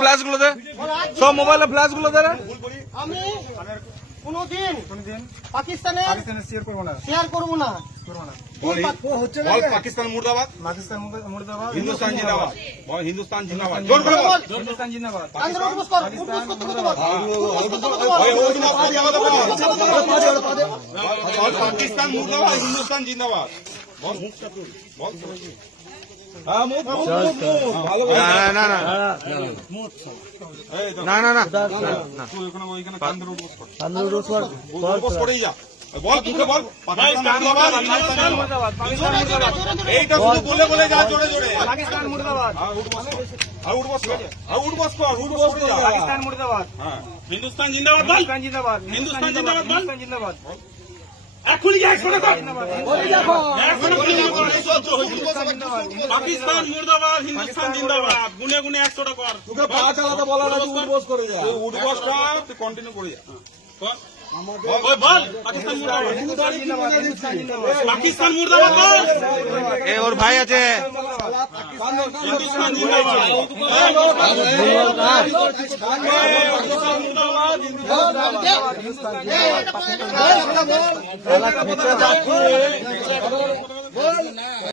Flash গুলো দে, সব মোবাইলে ফ্ল্যাশ গুলো দে। আমি কোনদিন পাকিস্তানের শেয়ার করবো না। পাকিস্তান মুর্দাবাদ, মুর্দাবাদ, হিন্দুস্তান জিন্দাবাদ, হিন্দুস্তান জিন্দাবাদ। হিন্দুস্তান জিন্দাবাদ। আন্দোলন উঠবস কর, উঠবস করতে কত বল? পাকিস্তান মুর্দাবাদ, হিন্দুস্তান জিন্দাবাদ। এইটা শুধু বলে বলে যা জোরে জোরে। পাকিস্তান মুর্দাবাদ, পাকিস্তান মুর্দাবাদ, হিন্দুস্তান জিন্দাবাদ, হিন্দুস্তান জিন্দাবাদ, হিন্দুস্তান জিন্দাবাদ, হিন্দুস্তান জিন্দাবাদ। এখনই পাকিস্তান মুর্দাবাদ, হিন্দুস্তান জিন্দাবাদ। গুনে গুনে 100টা কর। তোকে পা চালাতে বলা না, উঠবস করে যা। উঠবসটা তুই কন্টিনিউ করে যা। বল পাকিস্তান মুর্দাবাদ, পাকিস্তান মুর্দাবাদ বল। এ ওর ভাই আছে। হিন্দুস্তান জিন্দাবাদ, হিন্দুস্তান মুর্দাবাদ।